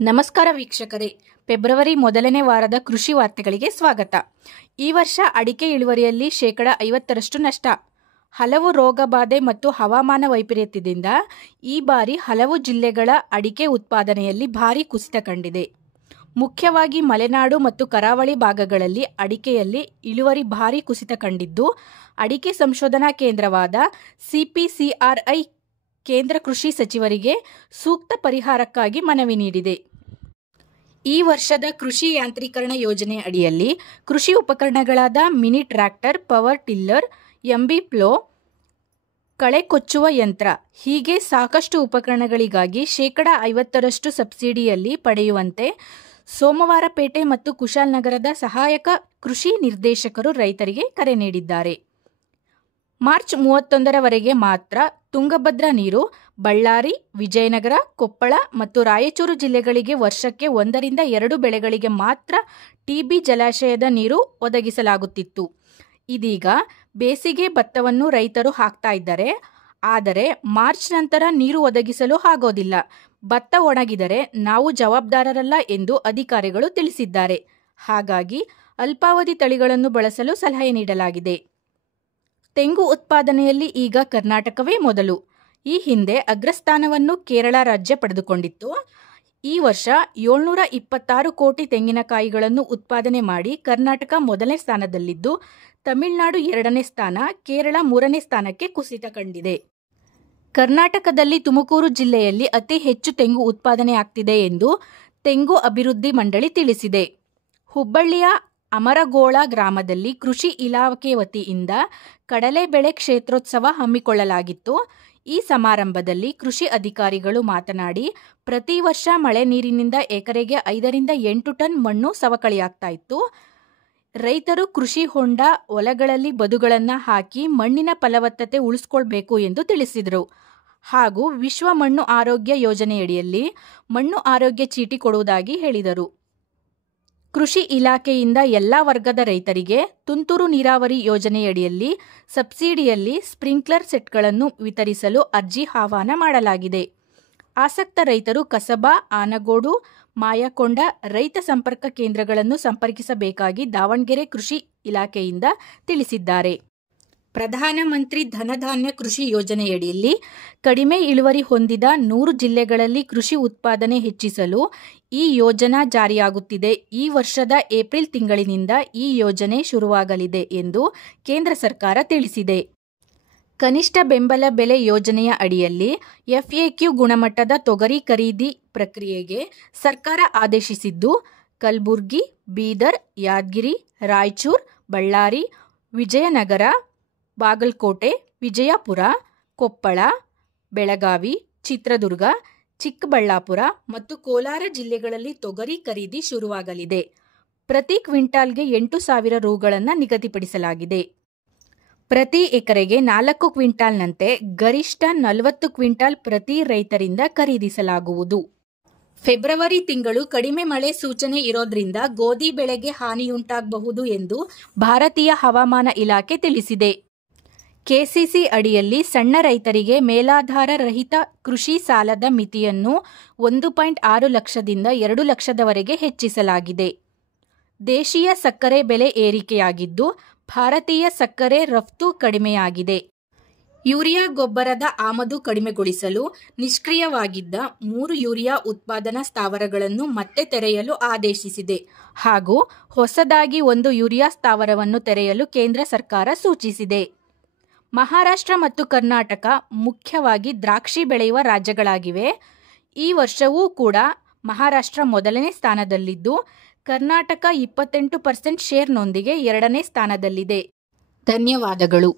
ನಮಸ್ಕಾರ ವೀಕ್ಷಕರೇ, ಫೆಬ್ರವರಿ ಮೊದಲನೇ ವಾರದ ಕೃಷಿ ವಾರ್ತೆಗಳಿಗೆ ಸ್ವಾಗತ. ಈ ವರ್ಷ ಅಡಿಕೆ ಇಳುವರಿಯಲ್ಲಿ 50% ನಷ್ಟ. ಹಲವು ರೋಗಬಾಧೆ ಮತ್ತು ಹವಾಮಾನ ವೈಪರೀತ್ಯದಿಂದ ಈ ಬಾರಿ ಹಲವು ಜಿಲ್ಲೆಗಳ ಅಡಿಕೆ ಉತ್ಪಾದನೆಯಲ್ಲಿ ಭಾರೀ ಕುಸಿತ ಕಂಡಿದೆ. ಮುಖ್ಯವಾಗಿ ಮಲೆನಾಡು ಮತ್ತು ಕರಾವಳಿ ಭಾಗಗಳಲ್ಲಿ ಅಡಿಕೆಯಲ್ಲಿ ಇಳುವರಿ ಭಾರೀ ಕುಸಿತ ಕಂಡಿದ್ದು, ಅಡಿಕೆ ಸಂಶೋಧನಾ ಕೇಂದ್ರವಾದ CPCRI ಕೇಂದ್ರ ಕೃಷಿ ಸಚಿವರಿಗೆ ಸೂಕ್ತ ಪರಿಹಾರಕ್ಕಾಗಿ ಮನವಿ ನೀಡಿದೆ. ಈ ವರ್ಷದ ಕೃಷಿ ಯಾಂತ್ರೀಕರಣ ಯೋಜನೆ ಅಡಿಯಲ್ಲಿ ಕೃಷಿ ಉಪಕರಣಗಳಾದ mini tractor, power tiller, MB plough, ಕಳೆ ಕೊಚ್ಚುವ ಯಂತ್ರ ಹೀಗೆ ಸಾಕಷ್ಟು ಉಪಕರಣಗಳಿಗಾಗಿ 50% ಸಬ್ಸಿಡಿಯಲ್ಲಿ ಪಡೆಯುವಂತೆ ಸೋಮವಾರಪೇಟೆ ಮತ್ತು ಕುಶಾಲನಗರದ ಸಹಾಯಕ ಕೃಷಿ ನಿರ್ದೇಶಕರು ರೈತರಿಗೆ ಕರೆ ನೀಡಿದ್ದಾರೆ. ಮಾರ್ಚ್ 31ರವರೆಗೆ ಮಾತ್ರ ತುಂಗಭದ್ರಾ ನೀರು ಬಳ್ಳಾರಿ, ವಿಜಯನಗರ, ಕೊಪ್ಪಳ ಮತ್ತು ರಾಯಚೂರು ಜಿಲ್ಲೆಗಳಿಗೆ ವರ್ಷಕ್ಕೆ 1 ರಿಂದ 2 ಬೆಳೆಗಳಿಗೆ ಮಾತ್ರ TB ಜಲಾಶಯದ ನೀರು ಒದಗಿಸಲಾಗುತ್ತಿತ್ತು. ಇದೀಗ ಬೇಸಿಗೆ ಭತ್ತವನ್ನು ರೈತರು ಹಾಕ್ತಾ ಇದ್ದಾರೆ. ಆದರೆ ಮಾರ್ಚ್ ನಂತರ ನೀರು ಒದಗಿಸಲು ಆಗೋದಿಲ್ಲ. ಭತ್ತ ಒಣಗಿದರೆ ನಾವು ಜವಾಬ್ದಾರರಲ್ಲ ಎಂದು ಅಧಿಕಾರಿಗಳು ತಿಳಿಸಿದ್ದಾರೆ. ಹಾಗಾಗಿ ಅಲ್ಪಾವಧಿ ತಳಿಗಳನ್ನು ಬಳಸಲು ಸಲಹೆ ನೀಡಲಾಗಿದೆ. ತೆಂಗು ಉತ್ಪಾದನೆಯಲ್ಲಿ ಈಗ ಕರ್ನಾಟಕವೇ ಮೊದಲು. ಈ ಹಿಂದೆ ಅಗ್ರಸ್ಥಾನವನ್ನು ಕೇರಳ ರಾಜ್ಯ ಪಡೆದುಕೊಂಡಿತ್ತು. ಈ ವರ್ಷ 726 ಕೋಟಿ ತೆಂಗಿನಕಾಯಿಗಳನ್ನು ಉತ್ಪಾದನೆ ಮಾಡಿ ಕರ್ನಾಟಕ ಮೊದಲನೇ ಸ್ಥಾನದಲ್ಲಿದ್ದು, ತಮಿಳುನಾಡು 2ನೇ ಸ್ಥಾನ, ಕೇರಳ 3ನೇ ಸ್ಥಾನಕ್ಕೆ ಕುಸಿತ ಕಂಡಿದೆ. ಕರ್ನಾಟಕದಲ್ಲಿ ತುಮಕೂರು ಜಿಲ್ಲೆಯಲ್ಲಿ ಅತಿ ಹೆಚ್ಚು ತೆಂಗು ಉತ್ಪಾದನೆ ಆಗ್ತಿದೆ ಎಂದು ತೆಂಗು ಅಭಿವೃದ್ಧಿ ಮಂಡಳಿ ತಿಳಿಸಿದೆ. ಹುಬ್ಬಳ್ಳಿಯ ಅಮರಗೋಳ ಗ್ರಾಮದಲ್ಲಿ ಕೃಷಿ ಇಲಾಖೆ ವತಿಯಿಂದ ಕಡಲೆ ಬೆಳೆ ಕ್ಷೇತ್ರೋತ್ಸವ ಹಮ್ಮಿಕೊಳ್ಳಲಾಗಿತ್ತು. ಈ ಸಮಾರಂಭದಲ್ಲಿ ಕೃಷಿ ಅಧಿಕಾರಿಗಳು ಮಾತನಾಡಿ, ಪ್ರತಿ ವರ್ಷ ಮಳೆ ನೀರಿನಿಂದ ಎಕರೆಗೆ 5 ರಿಂದ 8 ಟನ್ ಮಣ್ಣು ಸವಕಳಿಯಾಗ್ತಾ ಇತ್ತು. ರೈತರು ಕೃಷಿ ಹೊಂಡ, ಹೊಲಗಳಲ್ಲಿ ಬದುಗಳನ್ನು ಹಾಕಿ ಮಣ್ಣಿನ ಫಲವತ್ತತೆ ಉಳಿಸ್ಕೊಳ್ಬೇಕು ಎಂದು ತಿಳಿಸಿದರು. ಹಾಗೂ ವಿಶ್ವ ಮಣ್ಣು ಆರೋಗ್ಯ ಯೋಜನೆಯಡಿಯಲ್ಲಿ ಮಣ್ಣು ಆರೋಗ್ಯ ಚೀಟಿ ಕೊಡುವುದಾಗಿ ಹೇಳಿದರು. ಕೃಷಿ ಇಲಾಖೆಯಿಂದ ಎಲ್ಲ ವರ್ಗದ ರೈತರಿಗೆ ತುಂತುರು ನೀರಾವರಿ ಯೋಜನೆಯಡಿಯಲ್ಲಿ ಸಬ್ಸಿಡಿಯಲ್ಲಿ ಸ್ಪ್ರಿಂಕ್ಲರ್ ಸೆಟ್ಗಳನ್ನು ವಿತರಿಸಲು ಅರ್ಜಿ ಆಹ್ವಾನ ಮಾಡಲಾಗಿದೆ. ಆಸಕ್ತ ರೈತರು ಕಸಬಾ, ಆನಗೋಡು, ಮಾಯಕೊಂಡ ರೈತ ಸಂಪರ್ಕ ಕೇಂದ್ರಗಳನ್ನು ಸಂಪರ್ಕಿಸಬೇಕಾಗಿ ದಾವಣಗೆರೆ ಕೃಷಿ ಇಲಾಖೆಯಿಂದ ತಿಳಿಸಿದ್ದಾರೆ. ಪ್ರಧಾನಮಂತ್ರಿ ಧನಧಾನ್ಯ ಕೃಷಿ ಯೋಜನೆಯಡಿಯಲ್ಲಿ ಕಡಿಮೆ ಇಳುವರಿ ಹೊಂದಿದ 100 ಜಿಲ್ಲೆಗಳಲ್ಲಿ ಕೃಷಿ ಉತ್ಪಾದನೆ ಹೆಚ್ಚಿಸಲು ಈ ಯೋಜನಾ ಜಾರಿಯಾಗುತ್ತಿದೆ. ಈ ವರ್ಷದ ಏಪ್ರಿಲ್ ತಿಂಗಳಿನಿಂದ ಈ ಯೋಜನೆ ಶುರುವಾಗಲಿದೆ ಎಂದು ಕೇಂದ್ರ ಸರ್ಕಾರ ತಿಳಿಸಿದೆ. ಕನಿಷ್ಠ ಬೆಂಬಲ ಬೆಲೆ ಯೋಜನೆಯ ಅಡಿಯಲ್ಲಿ FAQ ಗುಣಮಟ್ಟದ ತೊಗರಿ ಖರೀದಿ ಪ್ರಕ್ರಿಯೆಗೆ ಸರ್ಕಾರ ಆದೇಶಿಸಿದ್ದು, ಕಲಬುರಗಿ, ಬೀದರ್, ಯಾದಗಿರಿ, ರಾಯಚೂರು, ಬಳ್ಳಾರಿ, ವಿಜಯನಗರ, ಬಾಗಲಕೋಟೆ, ವಿಜಯಪುರ, ಕೊಪ್ಪಳ, ಬೆಳಗಾವಿ, ಚಿತ್ರದುರ್ಗ, ಚಿಕ್ಕಬಳ್ಳಾಪುರ ಮತ್ತು ಕೋಲಾರ ಜಿಲ್ಲೆಗಳಲ್ಲಿ ತೊಗರಿ ಖರೀದಿ ಶುರುವಾಗಲಿದೆ. ಪ್ರತಿ ಕ್ವಿಂಟಾಲ್ಗೆ 8,000 ರುಗಳನ್ನು ನಿಗದಿಪಡಿಸಲಾಗಿದೆ. ಪ್ರತಿ ಎಕರೆಗೆ 4 ಕ್ವಿಂಟಾಲ್ನಂತೆ ಗರಿಷ್ಠ 40 ಕ್ವಿಂಟಾಲ್ ಪ್ರತಿ ರೈತರಿಂದ ಖರೀದಿಸಲಾಗುವುದು. ಫೆಬ್ರವರಿ ತಿಂಗಳು ಕಡಿಮೆ ಮಳೆ ಸೂಚನೆ ಇರೋದ್ರಿಂದ ಗೋಧಿ ಬೆಳೆಗೆ ಹಾನಿಯುಂಟಾಗಬಹುದು ಎಂದು ಭಾರತೀಯ ಹವಾಮಾನ ಇಲಾಖೆ ತಿಳಿಸಿದೆ. KCC ಅಡಿಯಲ್ಲಿ ಸಣ್ಣ ರೈತರಿಗೆ ಮೇಲಾಧಾರ ರಹಿತ ಕೃಷಿ ಸಾಲದ ಮಿತಿಯನ್ನು 1.6 ಲಕ್ಷದಿಂದ 2 ಲಕ್ಷದವರೆಗೆ ಹೆಚ್ಚಿಸಲಾಗಿದೆ. ದೇಶೀಯ ಸಕ್ಕರೆ ಬೆಲೆ ಏರಿಕೆಯಾಗಿದ್ದು, ಭಾರತೀಯ ಸಕ್ಕರೆ ರಫ್ತು ಕಡಿಮೆಯಾಗಿದೆ. ಯೂರಿಯಾ ಗೊಬ್ಬರದ ಆಮದು ಕಡಿಮೆಗೊಳಿಸಲು ನಿಷ್ಕ್ರಿಯವಾಗಿದ್ದ 3 ಯೂರಿಯಾ ಉತ್ಪಾದನಾ ಸ್ಥಾವರಗಳನ್ನು ಮತ್ತೆ ತೆರೆಯಲು ಆದೇಶಿಸಿದೆ. ಹಾಗೂ ಹೊಸದಾಗಿ 1 ಯೂರಿಯಾ ಸ್ಥಾವರವನ್ನು ತೆರೆಯಲು ಕೇಂದ್ರ ಸರ್ಕಾರ ಸೂಚಿಸಿದೆ. ಮಹಾರಾಷ್ಟ್ರ ಮತ್ತು ಕರ್ನಾಟಕ ಮುಖ್ಯವಾಗಿ ದ್ರಾಕ್ಷಿ ಬೆಳೆಯುವ ರಾಜ್ಯಗಳಾಗಿವೆ. ಈ ವರ್ಷವೂ ಕೂಡ ಮಹಾರಾಷ್ಟ್ರ ಮೊದಲನೇ ಸ್ಥಾನದಲ್ಲಿದ್ದು, ಕರ್ನಾಟಕ 28% ಶೇರ್ನೊಂದಿಗೆ 2ನೇ ಸ್ಥಾನದಲ್ಲಿದೆ. ಧನ್ಯವಾದಗಳು.